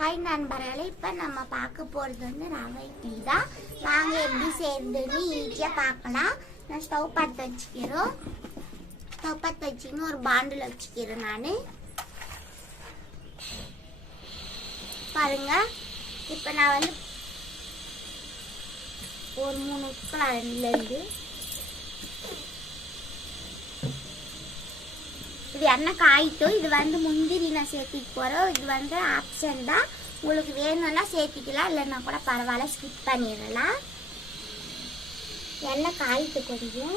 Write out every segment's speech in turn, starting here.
Hi நண்பர்களே, இப்போ நம்ம பார்க்க போகிறது வந்து ரவை இட்லி தான். வாங்க எப்படி செய்யறதுன்னு ஈஸியாக பார்க்கலாம். நான் ஸ்டவ் பற்ற வச்சுக்கிறோம். ஸ்டவ் பற்ற வச்சுக்கின்னு ஒரு பாண்டில் வச்சுக்கிறேன். நான் பாருங்க, இப்போ நான் வந்து ஒரு 3 உப்பு அதுலேருந்து இது எண்ணெய் காயிட்டும். இது வந்து முந்திரி நான் சேர்த்திட்டு போகிறோம். இது வந்து ஆப்ஷன் தான், உங்களுக்கு வேணும்னா சேர்த்திக்கலாம், இல்லைன்னா கூட பரவாயில்ல, ஸ்கிப் பண்ணிடலாம். எண்ணெய் காயிட்டு கொஞ்சம்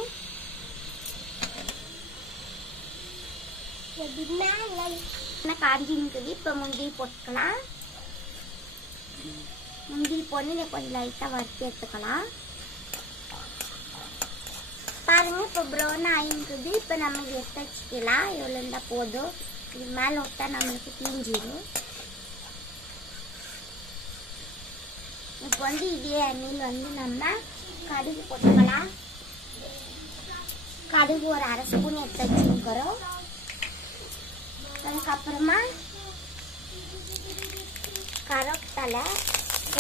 எண்ணெய் காஞ்சின்னுக்குது. இப்போ முந்திரி போட்டுக்கலாம். முந்திரி போட்டு இதை கொஞ்சம் லைட்டாக வறுத்து எடுத்துக்கலாம். பாருங்க, இப்போ ப்ரௌன் ஆகிருக்குது. இப்போ நம்ம இதை எடுத்து வச்சுக்கலாம். எவ்வளோ இருந்தால் போதும். இது மேலே விட்டா நம்மளுக்கு தீஞ்சிடும். இப்போ வந்து இதே எண்ணெயில் வந்து நம்ம கடுகு போட்டுக்கலாம். கடுகு ஒரு 1/2 ஸ்பூன் எடுத்து வச்சுக்கிறோம். அதுக்கப்புறமா கருவேப்பிலை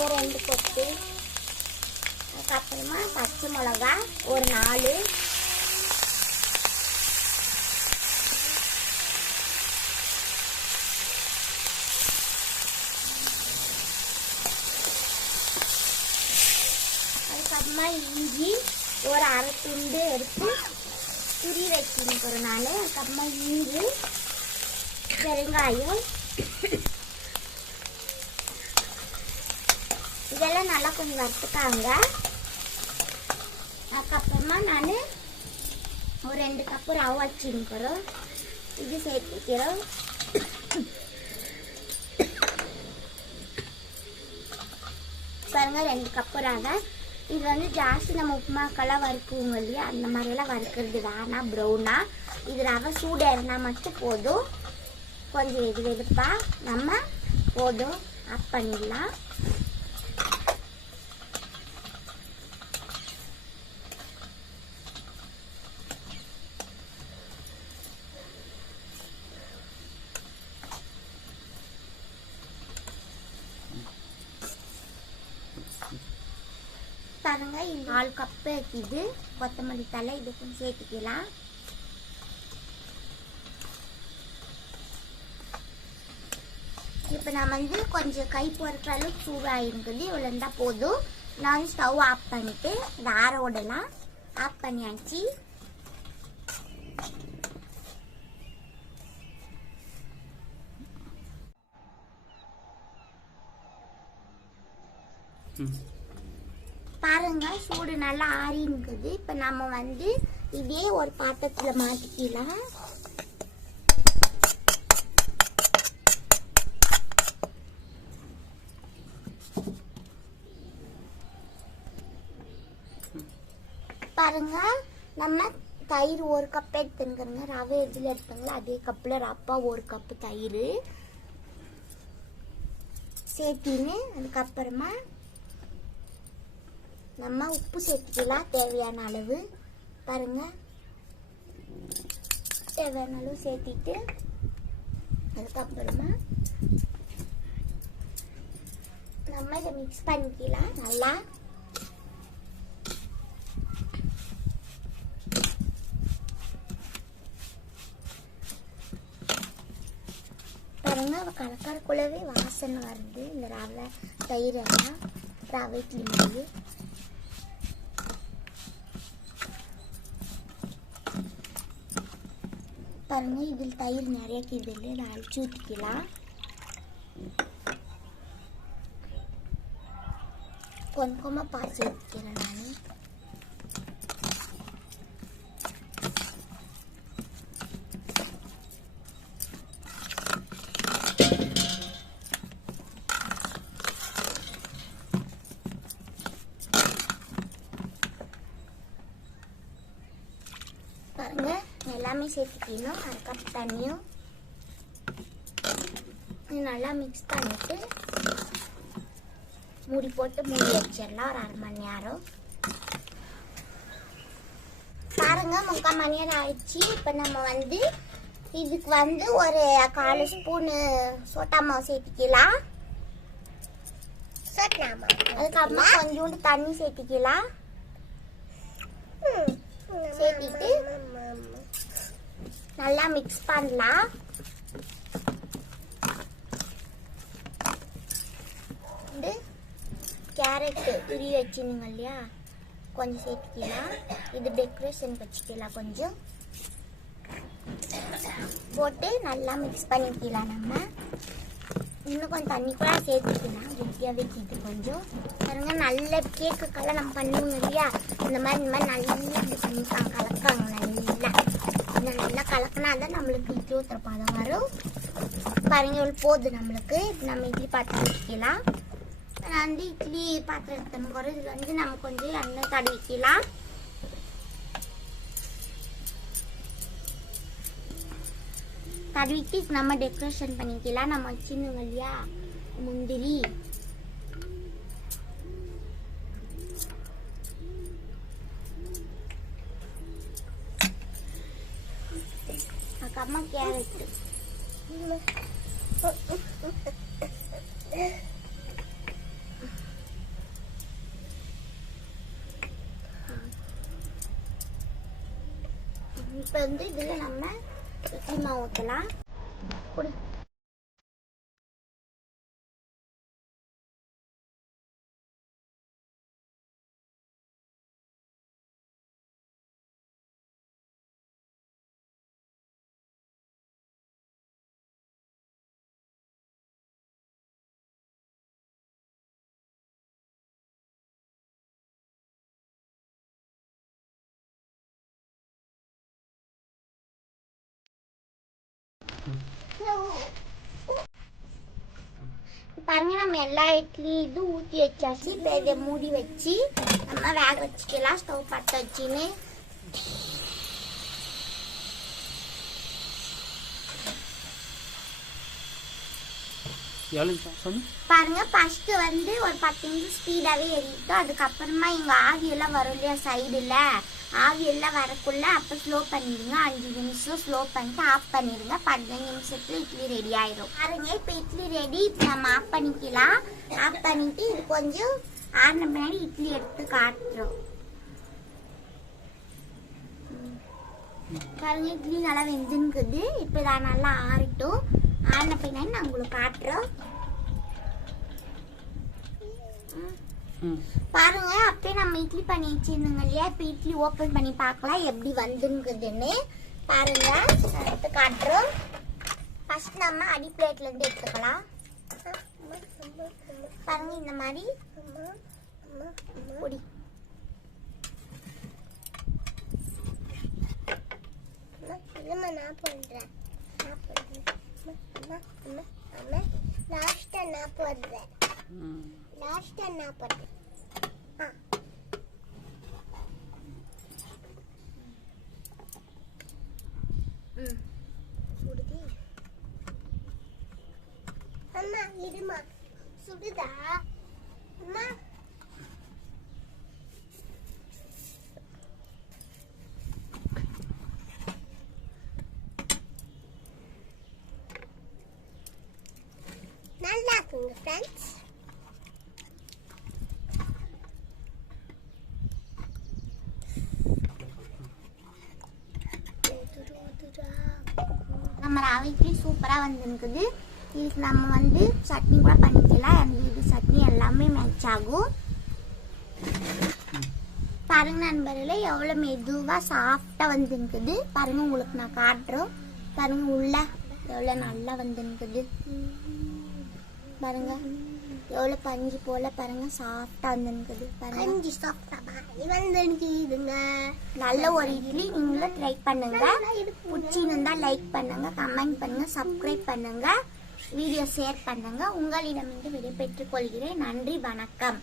ஒரு 2 கொத்து. அதுக்கப்புறமா பச்சை மிளகா ஒரு 4. அதுக்கப்புறமா இஞ்சி ஒரு 1/2 துண்டு எடுத்து துரி வச்சுக்கிறேன் நான். அதுக்கப்புறமா இஞ்சி, பெருங்காயம், இதெல்லாம் நல்லா கொஞ்சம் வறுத்துக்காங்க. அதுக்கப்புறமா நான் ஒரு 2 கப்பு ரவை வச்சுக்கிறோம். இது சேர்த்துக்கிறோம். பாருங்க, 2 கப்பு ரவை. இது வந்து ஜாஸ்தி நம்ம உப்புமாக்கெல்லாம் வறுக்குவோங்க இல்லையா, அந்த மாதிரியெல்லாம் வறுக்கிறது வேணாம். ப்ரௌனா இது ரவை சூடு ஏறினா மட்டும் போதும். கொஞ்சம் வெதுப்பா நம்ம போதும், ஆஃப் பண்ணிடலாம். பாருங்க, 4 கப்பு இது கொத்தமல்லி தலை, இது கொஞ்சம் சேர்த்துக்கலாம். இப்போ நான் வந்து கொஞ்சம் கை பொறுக்கிற அளவுக்கு சூடாகிருக்குது. இவ்வளோ இருந்தால் போதும். நான் வந்து ஸ்டவ் ஆஃப் பண்ணிட்டு இதை ஆற விடலாம். ஆஃப் பண்ணியாச்சு. பாருங்க, சூடு நல்லா ஆறினுக்குது. இப்போ நம்ம வந்து இதே ஒரு பாத்திரத்தில் மாட்டிக்கலாம். பாருங்க, நம்ம தயிர் 1 கப் எடுத்துக்கிறோங்க. ரவை எதில் எடுத்துங்களோ அதே கப்பில் ரப்பா 1 கப்பு தயிர் சேர்த்தின்னு அதுக்கப்புறமா நம்ம உப்பு சேர்த்துக்கலாம் தேவையான அளவு. பாருங்க, தேவையான அளவு சேர்த்திட்டு அதுக்கப்புறமா நம்ம இதை மிக்ஸ் பண்ணிக்கலாம் நல்லா. பாருங்க, கலக்கறக்குள்ளவே வாசனை வருது. இந்த ரவை தயிர் எல்லாம் ரவை இட்லி மாதிரி. பாருங்க, இதில் தயிர் நிறைய கீதில் இதை அழிச்சு ஊற்றிக்கலாம். கொஞ்சமாக பாசி ஊற்றிக்கிறேன் நான். பாருங்க, எல்லாமே சேர்த்துக்கணும். 1/2 கப் தண்ணியும் நல்லா மிக்ஸ் பண்ணிட்டு மூடி போட்டு மூடி வச்சிடலாம் ஒரு 1/2 மணி நேரம். பாருங்க, 3/4 மணி நேரம் ஆயிடுச்சு. இப்போ நம்ம வந்து இதுக்கு வந்து ஒரு 1/4 ஸ்பூனு சோட்டா மாவு சேர்த்துக்கலாம். அதுக்கப்புறமா கொஞ்சோண்டு தண்ணி சேர்த்திக்கலாம். சேர்த்திட்டு நல்லா மிக்ஸ் பண்ணலாம். கேரட் துரி வச்சுருங்க இல்லையா, கொஞ்சம் சேர்த்துக்கலாம். இது டெக்கரேஷன் வச்சுக்கலாம். கொஞ்சம் போட்டு நல்லா மிக்ஸ் பண்ணிக்கலாம். நம்ம இன்னும் கொஞ்சம் தண்ணி கூட சேர்த்துக்கலாம். கெட்டியாக வச்சுட்டு கொஞ்சம் பாருங்க. நல்ல கேக்குக்கெல்லாம் நம்ம பண்ணுவோம் இல்லையா, இந்த மாதிரி நல்லா இப்படி பண்ணிக்கலாம். கலக்காங்க நல்லா கலக்கினா தான் நம்மளுக்கு இட்லி ஊற்றுற பதம் வரும். பாருங்க இவ்வளோ போகுது நம்மளுக்கு. நம்ம இட்லி பாத்திரம் வச்சுக்கலாம். இட்லி பாத்திரம் எடுத்தோம் போகிற இதில் நம்ம கொஞ்சம் எண்ணெய் தடவிக்கலாம். தடவிட்டு நம்ம டெக்கரேஷன் பண்ணிக்கலாம். நம்ம வச்சுருந்தோம் இல்லையா முந்திரி, அதுக்கப்புறமா கேரட், இப்போ இதில் நம்ம இட்லி மாவு ஊற்றலாம். பாருங்க நம்ம எல்லா இட்லி இது ஊற்றி வச்சாச்சு. இப்போ இதை மூடி வச்சு நம்ம வேக வச்சுக்கலாம். ஸ்டவ் பற்ற வச்சுன்னு பாருங்க. ஃபர்ஸ்ட் ஒரு 10 நிமிஷம் ஸ்பீடாவே எரிட்டோம். அதுக்கப்புறமா இங்க ஆவியெல்லாம் வரும் இல்லையா சைடுல, ஆவியெல்லாம் வரக்குள்ள அப்ப ஸ்லோ பண்ணிடுங்க. 5 நிமிஷம் ஸ்லோ பண்ணிட்டு ஆஃப் பண்ணிடுங்க. 15 நிமிஷத்துல இட்லி ரெடி ஆயிடும். பாருங்க இப்ப இட்லி ரெடி. நம்ம ஆஃப் பண்ணிக்கலாம். ஆஃப் பண்ணிட்டு இது கொஞ்சம் ஆறின பின்னாடி இட்லி எடுத்து காட்டுறோம். பாருங்க இட்லி நல்லா வெந்துக்குது. இப்ப இதான் நல்லா ஆறிட்டும். ஆறின பின்னாடி நான் உங்களுக்கு காட்டுறோம். பாருங்க அப்படியே நம்ம இட்லி பண்ணி வச்சிருந்தோங்க இல்லையா, இப்ப இட்லி ஓபன் பண்ணி பார்க்கலாம் எப்படி வந்துங்குதுன்னு. பாருங்க எடுத்து காட்டுறோம். ஃபர்ஸ்ட் நம்ம அடி பிளேட்ல இருந்து எடுத்துக்கலாம். பாருங்க இந்த மாதிரி பொடி நான் பண்றேன். லாஸ்டா நான் போடுறேன். லாஸ்டா நான் போடுறேன். சுடுதி அம்மா, இருமா சுடுதா அம்மா? நல்லா இருக்குங்க ஃப்ரெண்ட்ஸ். நம்ம ரவை இட்லி சூப்பரா வந்துருக்குது. இதுக்கு நம்ம சட்னி கூட பண்ணிக்கலாம். இது சட்னி எல்லாமே மேட்ச் ஆகும். பாருங்க நண்பர்களே எவ்வளவு மெதுவா சாஃப்டா வந்துருக்குது. பாருங்க உங்களுக்கு நான் காட்டுறோம். பாருங்க உள்ள எவ்வளவு நல்லா வந்துருக்குது. பாருங்க எவ்வளவு பஞ்சு போல பாருங்க சாஃப்டா வந்துருக்குது. பஞ்சு சாஃப்டா வந்துருக்குதுங்க. நல்ல ஒரு இட்லி நீங்களும் ட்ரை பண்ணுங்க. பிடிச்சிருந்தா லைக் பண்ணுங்க, கமெண்ட் பண்ணுங்க, சப்ஸ்கிரைப் பண்ணுங்க, வீடியோ ஷேர் பண்ணுங்க. உங்களிடமிருந்து விடை பெற்றுக் கொள்கிறேன். நன்றி, வணக்கம்.